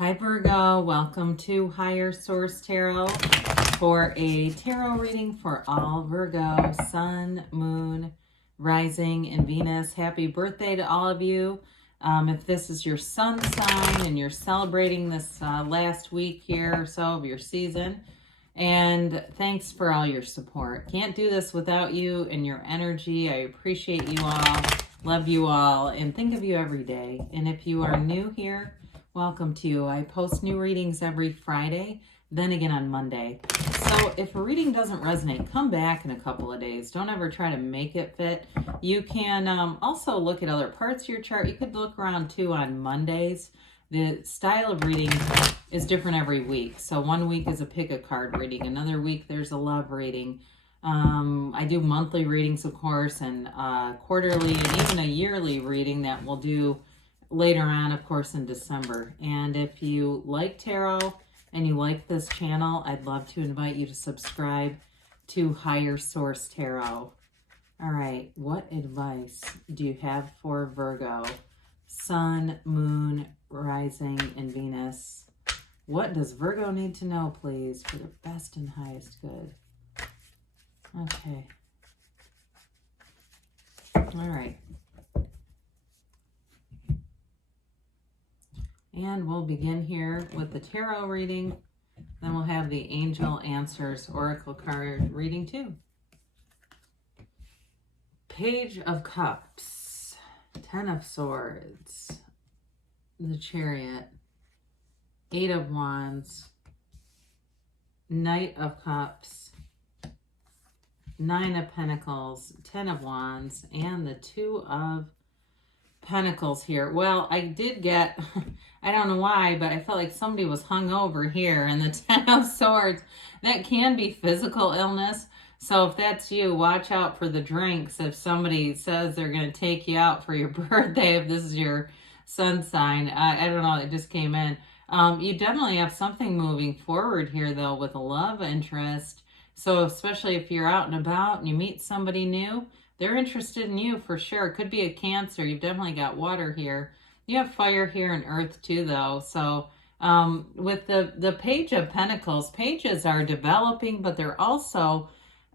Hi Virgo, welcome to Higher Source Tarot for a tarot reading for all Virgo, Sun, Moon, Rising, and Venus. Happy birthday to all of you. If this is your sun sign and you're celebrating this last week here or so of your season, and thanks for all your support. Can't do this without you and your energy. I appreciate you all, love you all, and think of you every day. And if you are new here, welcome to you. I post new readings every Friday, then again on Monday. So if a reading doesn't resonate, come back in a couple of days. Don't ever try to make it fit. You can also look at other parts of your chart. You could look around too on Mondays. The style of reading is different every week. So one week is a pick a card reading. Another week there's a love reading. I do monthly readings, of course, and quarterly and even a yearly reading that we'll do later on, of course, in December. And if you like tarot and you like this channel, I'd love to invite you to subscribe to Higher Source Tarot. All right, what advice do you have for Virgo? Sun, Moon, Rising, and Venus. What does Virgo need to know, please, for their best and highest good? Okay. All right. And we'll begin here with the tarot reading. Then we'll have the Angel Answers Oracle card reading too. Page of Cups, Ten of Swords, the Chariot, Eight of Wands, Knight of Cups, Nine of Pentacles, Ten of Wands, and the Two of Pentacles here. Well, I did get, I don't know why, but I felt like somebody was hung over here in the Ten of Swords. That can be physical illness. So if that's you, watch out for the drinks. If somebody says they're going to take you out for your birthday, if this is your sun sign, I don't know, it just came in. You definitely have something moving forward here, though, with a love interest. So especially if you're out and about and you meet somebody new, they're interested in you for sure. It could be a Cancer. You've definitely got water here. You have fire here and earth too, though. So with the Page of Pentacles, pages are developing, but they're also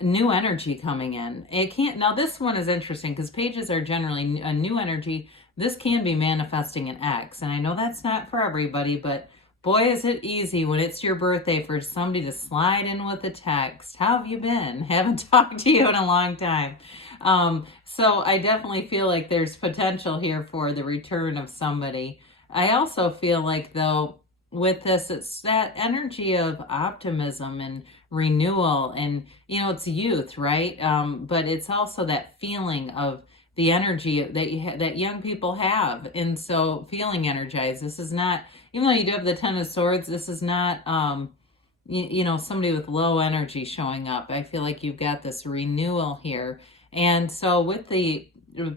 new energy coming in. It can't. Now this one is interesting because pages are generally a new energy. This can be manifesting an ex, and I know that's not for everybody, but boy, is it easy when it's your birthday for somebody to slide in with a text. How have you been? Haven't talked to you in a long time. So I definitely feel like there's potential here for the return of somebody. I also feel like, though, with this, it's that energy of optimism and renewal, and, you know, it's youth, right? But it's also that feeling of the energy that that young people have. And so feeling energized. This is not, even though you do have the Ten of Swords, this is not, you know, somebody with low energy showing up. I feel like you've got this renewal here. And so with the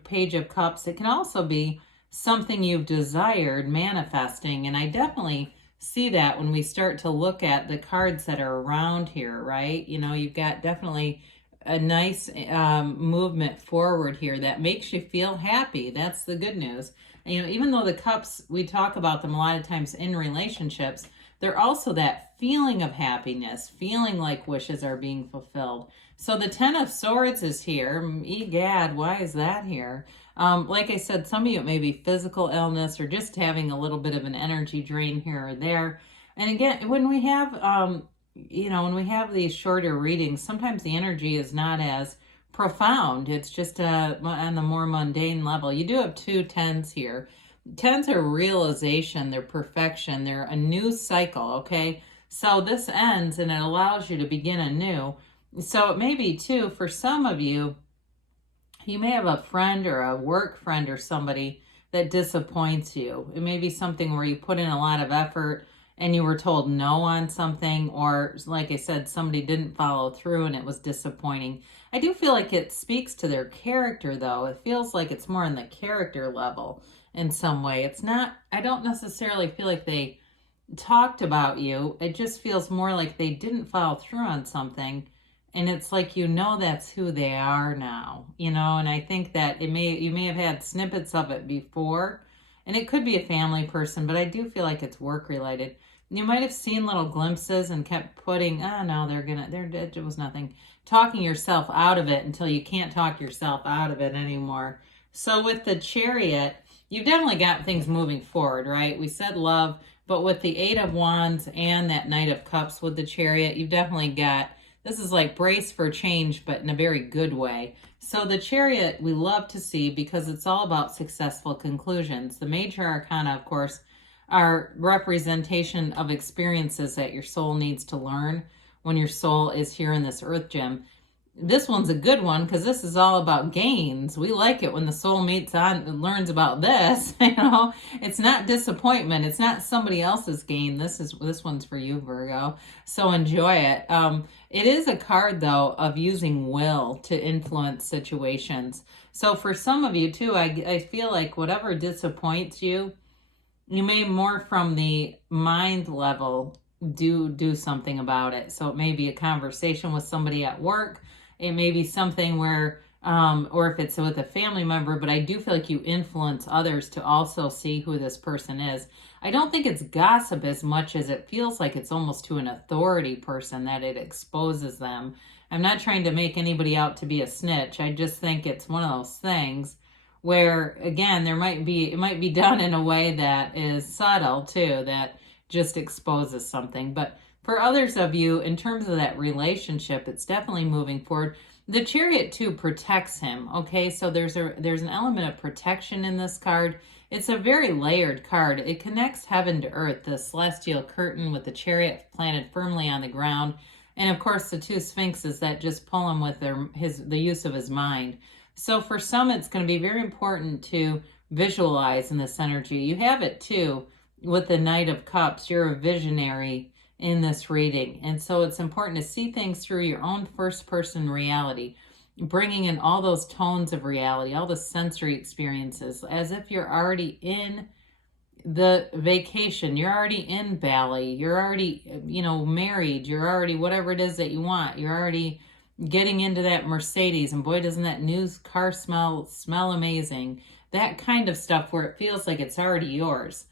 Page of Cups, it can also be something you've desired manifesting. And I definitely see that when we start to look at the cards that are around here, right? You know, you've got definitely a nice movement forward here that makes you feel happy. That's the good news. And, you know, even though the cups, we talk about them a lot of times in relationships, they're also that feeling of happiness, feeling like wishes are being fulfilled. So the Ten of Swords is here. Egad, why is that here? Like I said, some of you it may be physical illness or just having a little bit of an energy drain here or there. And again, when we have, you know, when we have these shorter readings, sometimes the energy is not as profound. It's just on the more mundane level. You do have two tens here. Tens are realization, they're perfection, they're a new cycle, okay? So this ends and it allows you to begin anew. So it may be too, for some of you, you may have a friend or a work friend or somebody that disappoints you. It may be something where you put in a lot of effort and you were told no on something, or like I said, somebody didn't follow through and it was disappointing. I do feel like it speaks to their character, though. It feels like it's more on the character level in some way. It's not, I don't necessarily feel like they talked about you. It just feels more like they didn't follow through on something. And it's like, you know, that's who they are now, you know, and I think that you may have had snippets of it before, and it could be a family person, but I do feel like it's work related. You might have seen little glimpses and kept putting, oh no, it was nothing. Talking yourself out of it until you can't talk yourself out of it anymore. So with the Chariot, you've definitely got things moving forward, right? We said love, but with the 8 of Wands and that Knight of Cups with the Chariot, you've definitely got, this is like brace for change, but in a very good way. So the Chariot we love to see because it's all about successful conclusions. The major arcana, of course, are representation of experiences that your soul needs to learn when your soul is here in this earth gem. This one's a good one because this is all about gains. We like it when the soul meets on and learns about this. It's not disappointment. It's not somebody else's gain. This one's for you, Virgo. So enjoy it. It is a card though of using will to influence situations. So for some of you too, I feel like whatever disappoints you, you may more from the mind level do something about it. So it may be a conversation with somebody at work. It may be something where, or if it's with a family member, but I do feel like you influence others to also see who this person is. I don't think it's gossip as much as it feels like it's almost to an authority person that it exposes them. I'm not trying to make anybody out to be a snitch. I just think it's one of those things where, again, it might be done in a way that is subtle too, that just exposes something. But for others of you, in terms of that relationship, it's definitely moving forward. The Chariot too protects him. Okay, so there's an element of protection in this card. It's a very layered card. It connects heaven to earth, the celestial curtain with the Chariot planted firmly on the ground, and of course the two sphinxes that just pull him with the use of his mind. So for some, it's going to be very important to visualize in this energy. You have it too with the Knight of Cups. You're a visionary in this reading. And so it's important to see things through your own first person reality, bringing in all those tones of reality, all the sensory experiences, as if you're already in the vacation, you're already in Bali, you're already, married, you're already whatever it is that you want, you're already getting into that Mercedes, and boy, doesn't that new car smell amazing. That kind of stuff where it feels like it's already yours.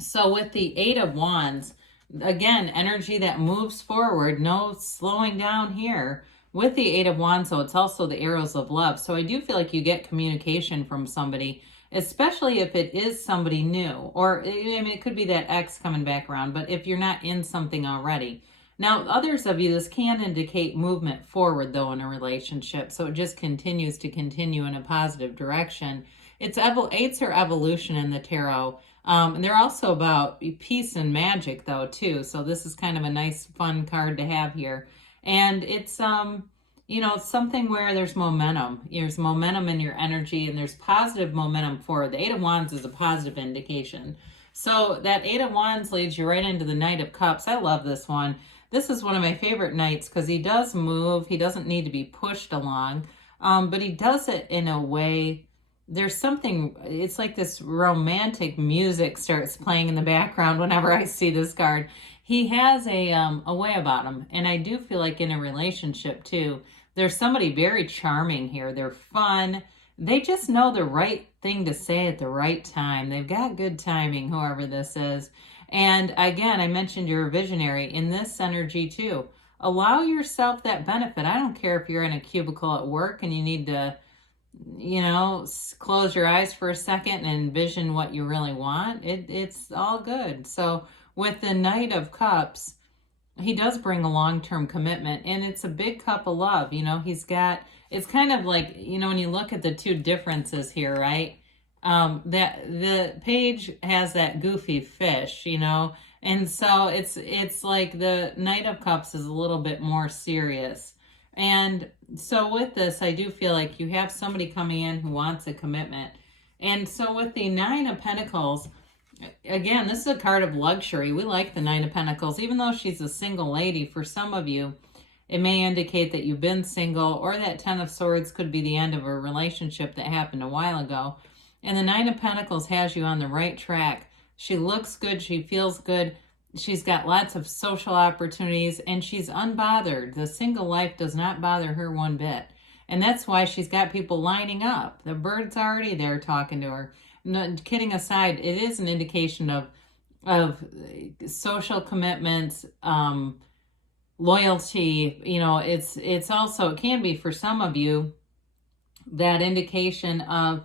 So with the 8 of Wands, again, energy that moves forward, no slowing down here. With the 8 of Wands, so it's also the arrows of love. So I do feel like you get communication from somebody, especially if it is somebody new. Or, it could be that ex coming back around, but if you're not in something already. Now, others of you, this can indicate movement forward, though, in a relationship. So it just continues to continue in a positive direction. Eights are evolution in the tarot. And they're also about peace and magic, though, too. So this is kind of a nice, fun card to have here. And it's, it's something where there's momentum. There's momentum in your energy, and there's positive momentum forward. The 8 of Wands is a positive indication. So that 8 of Wands leads you right into the Knight of Cups. I love this one. This is one of my favorite knights because he does move. He doesn't need to be pushed along, but he does it in a way. There's something, it's like this romantic music starts playing in the background whenever I see this card. He has a way about him, and I do feel like in a relationship too, there's somebody very charming here. They're fun. They just know the right thing to say at the right time. They've got good timing, whoever this is. And again, I mentioned you're a visionary in this energy too. Allow yourself that benefit. I don't care if you're in a cubicle at work and you need to, close your eyes for a second and envision what you really want. It's all good. So with the Knight of Cups, he does bring a long-term commitment, and it's a big cup of love. It's kind of like, when you look at the two differences here, right? That the page has that goofy fish, and so it's like the Knight of Cups is a little bit more serious. And so with this, I do feel like you have somebody coming in who wants a commitment. And so with the 9 of Pentacles, again, this is a card of luxury. We like the 9 of Pentacles, even though she's a single lady. For some of you, it may indicate that you've been single, or that 10 of Swords could be the end of a relationship that happened a while ago. And the 9 of Pentacles has you on the right track. She looks good. She feels good. She's got lots of social opportunities, and she's unbothered. The single life does not bother her one bit. And that's why she's got people lining up. The bird's already there talking to her. no, kidding aside, it is an indication of social commitments, loyalty. You know, it's also, it can be for some of you that indication of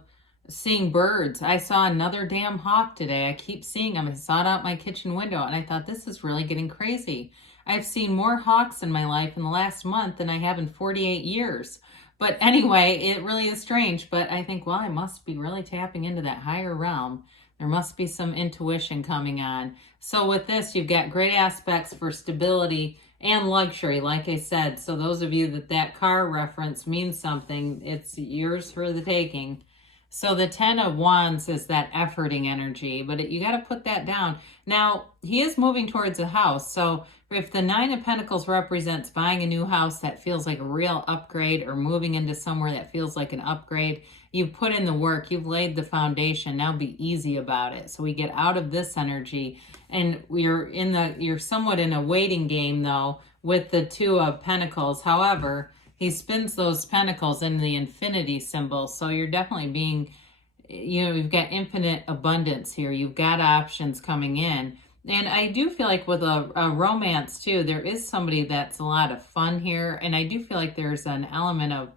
seeing birds. I saw another damn hawk today. I keep seeing them. I saw it out my kitchen window, and I thought, this is really getting crazy. I've seen more hawks in my life in the last month than I have in 48 years. But anyway, it really is strange. But I think, well, I must be really tapping into that higher realm. There must be some intuition coming on. So with this, you've got great aspects for stability and luxury, like I said. So those of you that car reference means something, it's yours for the taking. So the 10 of Wands is that efforting energy, but you got to put that down. Now, he is moving towards a house. So if the 9 of Pentacles represents buying a new house that feels like a real upgrade, or moving into somewhere that feels like an upgrade, you've put in the work, you've laid the foundation. Now be easy about it. So we get out of this energy, and you're somewhat in a waiting game though with the 2 of Pentacles. However, he spins those pentacles in the infinity symbol. So you're definitely being, you've got infinite abundance here. You've got options coming in. And I do feel like with a romance too, there is somebody that's a lot of fun here. And I do feel like there's an element of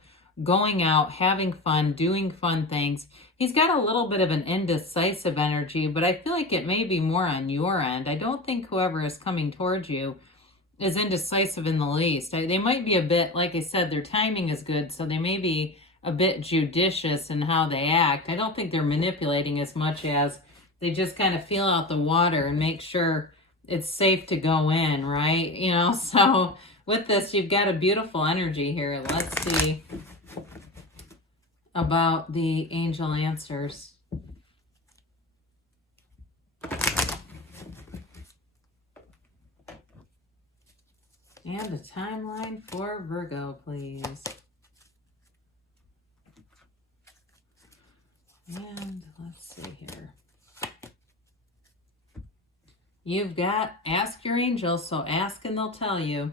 going out, having fun, doing fun things. He's got a little bit of an indecisive energy, but I feel like it may be more on your end. I don't think whoever is coming towards you is indecisive in the least. They might be a bit, like I said, their timing is good, so they may be a bit judicious in how they act. I don't think they're manipulating as much as they just kind of feel out the water and make sure it's safe to go in, right? You know, so with this, you've got a beautiful energy here. Let's see about the angel answers. And a timeline for Virgo, please. And let's see here. You've got ask your angels, so ask and they'll tell you.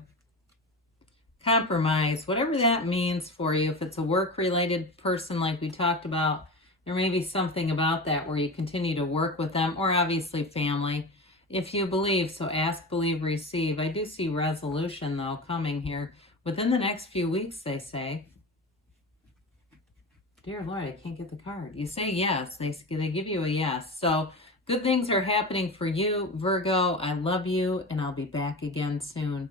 Compromise, whatever that means for you. If it's a work-related person like we talked about, there may be something about that where you continue to work with them, or obviously family. If you believe, so ask, believe, receive. I do see resolution, though, coming here within the next few weeks, they say. Dear Lord, I can't get the card. You say yes. They give you a yes. So good things are happening for you, Virgo. I love you, and I'll be back again soon.